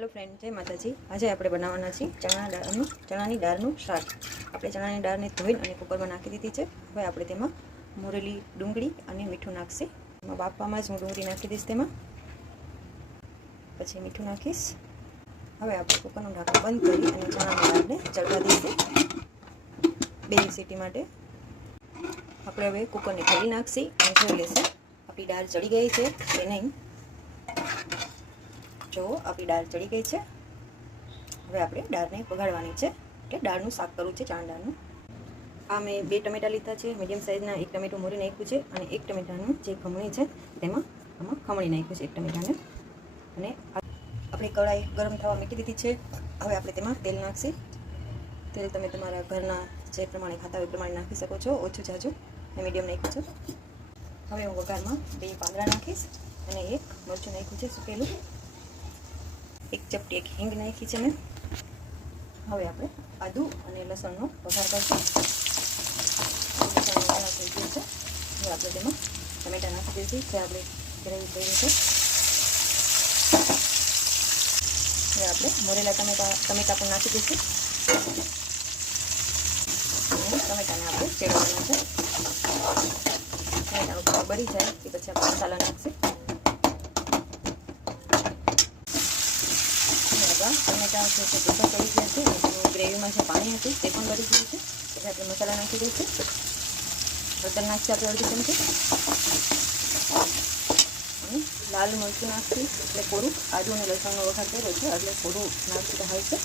Hello friend, जय माताजी। आज आप बनावाना छे चणानी दाळनुं शाक। आपणे चणानी दाळने धोईने कुकरमां नाखी दीधी छे। हवे आपणे तेमां मोरेली डુંગળી અને મીઠું નાખશે। એમાં બાફવામાં જ હું ડુંગળી નાખી દઈશ, તેમાં પછી મીઠું નાખીશ। હવે આપણે કુકરનું ઢાંકણ બંધ કરી અને ચણાની દાળને ચડવા દઈશું 2 સીટી માટે। આપણે હવે કુકરની ઢાંકી નાખશી અને જોઈ લેશું આપણી દાળ ચડી ગઈ છે કે નહીં। जो आपणी दाळ चढ़ी गई है। हवे आपणे दाळने वगाड़वानी छे, એટલે દાળનું શાક કરવું છે ચણા દાળનું। आ मैं 2 टमेटा लीधा है, मीडियम साइजना 1 टमेटो मोरी नाख्युं छे અને 1 टमेटाનું જે ખમણી છે તેમાં આમાં ખમણી નાખ્યું છે 1 टमेटाने। અને આપણે કઢાઈ ગરમ થવા મૂકી દીધી છે। હવે આપણે તેમાં તેલ નાખશી। તેલ તમે તમારા ઘરના જે પ્રમાણે ખાતા હોય એ પ્રમાણે નાખી શકો છો, ઓછું જાજુ મેં મીડિયમ નાખ્યું છે। હવે હું વઘારમાં 2 પાંદડા નાખીશ અને 1 મરચું નાખ્યું છે सूकेલું, 1 चपटी 1 हींग नाखी है मैं। हवे आपणे आदू अने लसणनो वघार करशुं। लसण वघार थई गयो छे। हवे आपणे तेमां टमेटा नाखी दईશું जे आपणे ग्रेवी तैयार छे। हवे आपणे मोरेला टमेटा पण नाखी दईશું અને टमेटाने आपणे चेडवाना छे। टमेटानो कलर बળી જાય કે પછી આપણે મસાલા નાખશું। टमेटा से टीका चढ़ी गया है, ग्रेवी में जो पानी हतुं ते पण बળી गयुं छे। એટલે આપણે મસાલા નાખી દઈશું। હળદર નાખીએ આપણે અડધી ચમચી અને લાલ મરચું નાખીએ એટલે થોડું આદુ અને લસણનો વઘાર કર્યો છે એટલે થોડું નાખી તો હાલશે।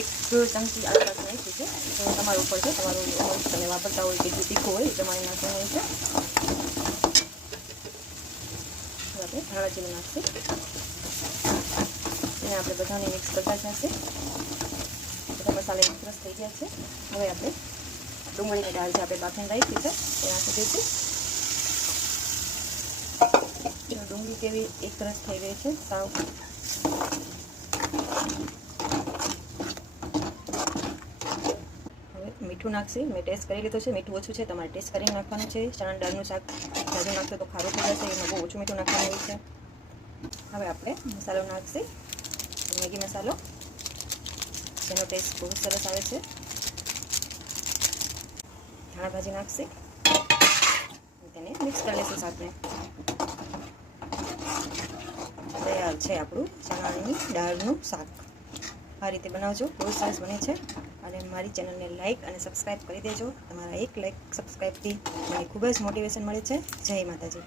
1 ચમચી આસપાસ નાખી છે, તો તમારા ઉપર છે, તમારું તમે વાપરતા હોય કેટલું તીખું હોય એ પ્રમાણે નાખવાનું છે। આપણે ધાણા જીરું નાખીએ, આપણે બધાને મિક્સ કરતા જશે। બધા મસાલા મિક્સ થઈ ગયા છે। હવે આપણે ડુંગળીની દાળ જે આપણે બાફીને રાખી છે એ નાખી દઈશું। ડુંગળી કેવી એક રસ થઈ ગઈ છે સાવ। હવે મીઠું નાખશી। મેં ટેસ્ટ કરી લીધું છે, મીઠું ઓછું છે, તમારે ટેસ્ટ કરીને નાખવાનું છે। ચણા દાળનું શાક જાજુ નાખશો તો ખારું થઈ જશે, એમાં બહુ ઓછું મીઠું નાખવાનું હોય છે। હવે આપણે મસાલો નાખશી, मैगी मसालो जेनो टेस्ट बहुत सरस आवे छे। धाणा भाजी नाखशी, तेने मिक्स कर लेशुं साथे। तैयार छे आपणुं चणानी दाळनुं शाक। आ रीते बनावजो, बहुत सरस बने छे। અને મારી ચેનલને લાઈક અને સબસ્ક્રાઈબ કરી દેજો। તમારા એક લાઈક સબસ્ક્રાઈબથી મને ખૂબ જ મોટિવેશન મળે છે। જય માતાજી।